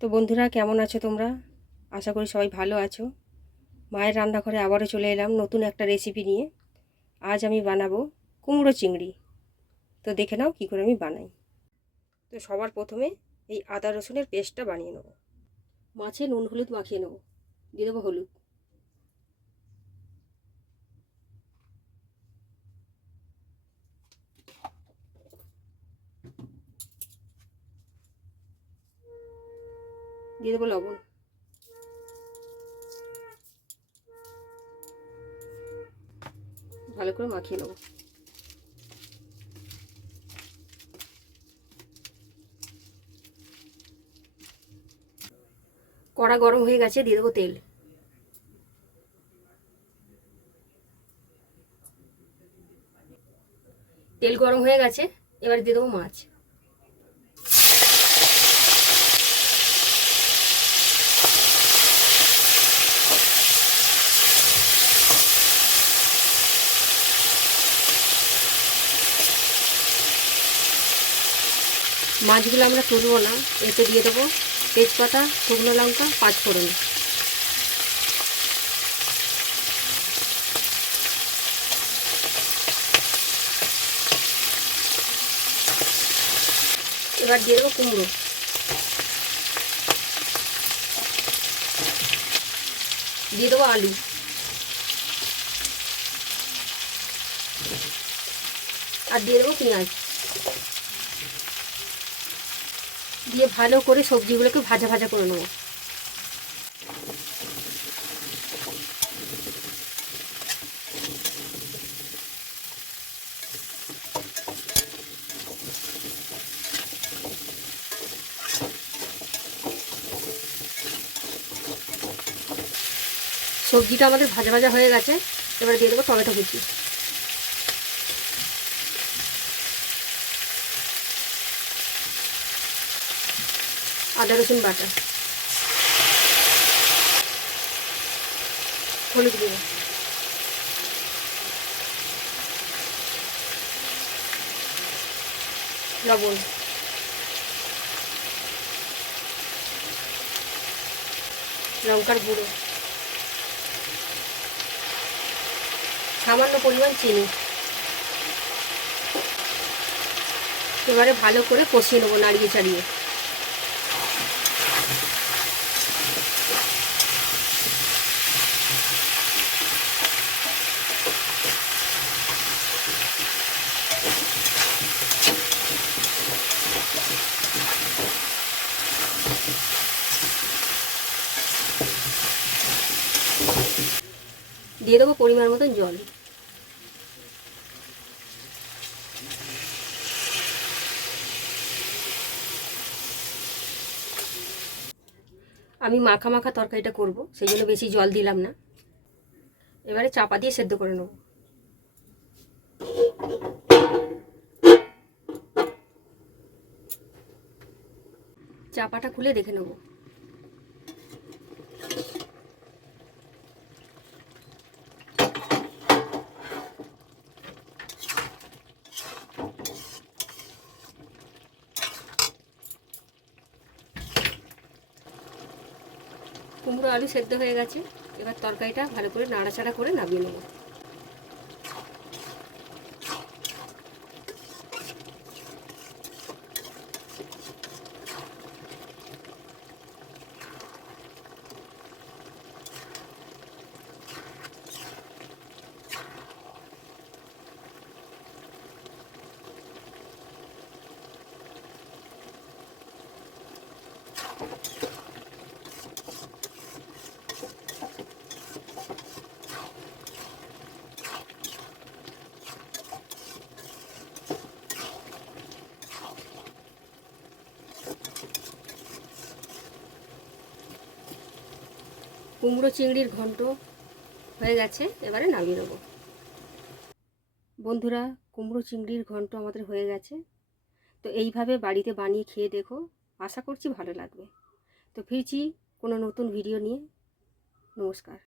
তো বন্ধুরা, কেমন আছো তোমরা? আশা করি সবাই ভালো আছো। মায়ের রান্নাঘরে আবারও চলে এলাম নতুন একটা রেসিপি নিয়ে। আজ আমি বানাবো কুমড়ো চিংড়ি। তো দেখে নাও কী করে আমি বানাই। তো সবার প্রথমে এই আদা রসুনের পেস্টটা বানিয়ে নেবো। মাছে নুন হলুদ মাখিয়ে নেবো। দিয়ে দেবো হলুদ, দিয়ে দেবো লবণ, ভালো করে মাখিয়ে নেবো। কড়া গরম হয়ে গেছে, দিয়ে দেবো তেল। তেল গরম হয়ে গেছে, এবার দিয়ে দেবো মাছ। মাছগুলো আমরা তুলবো না, এতে দিয়ে দেবো তেজপাতা, শুকনো লঙ্কা, পাঁচফোড়ন। এবার দিয়ে দেবো কুমড়ো, দিয়ে দেবো আলু, আর দিয়ে দেবো পেঁয়াজ। দিয়ে ভালো করে সবজিগুলোকে ভাজা ভাজা করে নেবো। সবজিটা আমাদের ভাজা ভাজা হয়ে গেছে, এবার দিয়ে দেবো টমেটো কুচি। আদা রসুন বাটা, হলুদ গুঁড়ো, লবণ, লঙ্কার গুঁড়ো, সামান্য পরিমাণ চিনি। এবারে ভালো করে কষিয়ে নেবো নাড়িয়ে চাড়িয়ে। দিয়ে দেবো পরিমাণ মতন জল। আমি মাখা মাখা তরকারিটা করব, সেই জন্য বেশি জল দিলাম না। এবারে চাপা দিয়ে সেদ্ধ করে নেব। চাপাটা খুলে দেখে নেব। কুমড়ো আলু সেদ্ধ হয়ে গেছে, এবার তরকারিটা ভালো করে নাড়াচাড়া করে নামিয়ে নেব। কুমড়ো চিংড়ির ঘন্ট হয়ে গেছে, এবারে নামিয়ে নেব। বন্ধুরা, কুমড়ো চিংড়ির ঘন্ট আমাদের হয়ে গেছে। তো এইভাবে বাড়িতে বানিয়ে খেয়ে দেখো, আশা করছি ভালো লাগবে। তো ফিরছি কোনো নতুন ভিডিও নিয়ে। নমস্কার।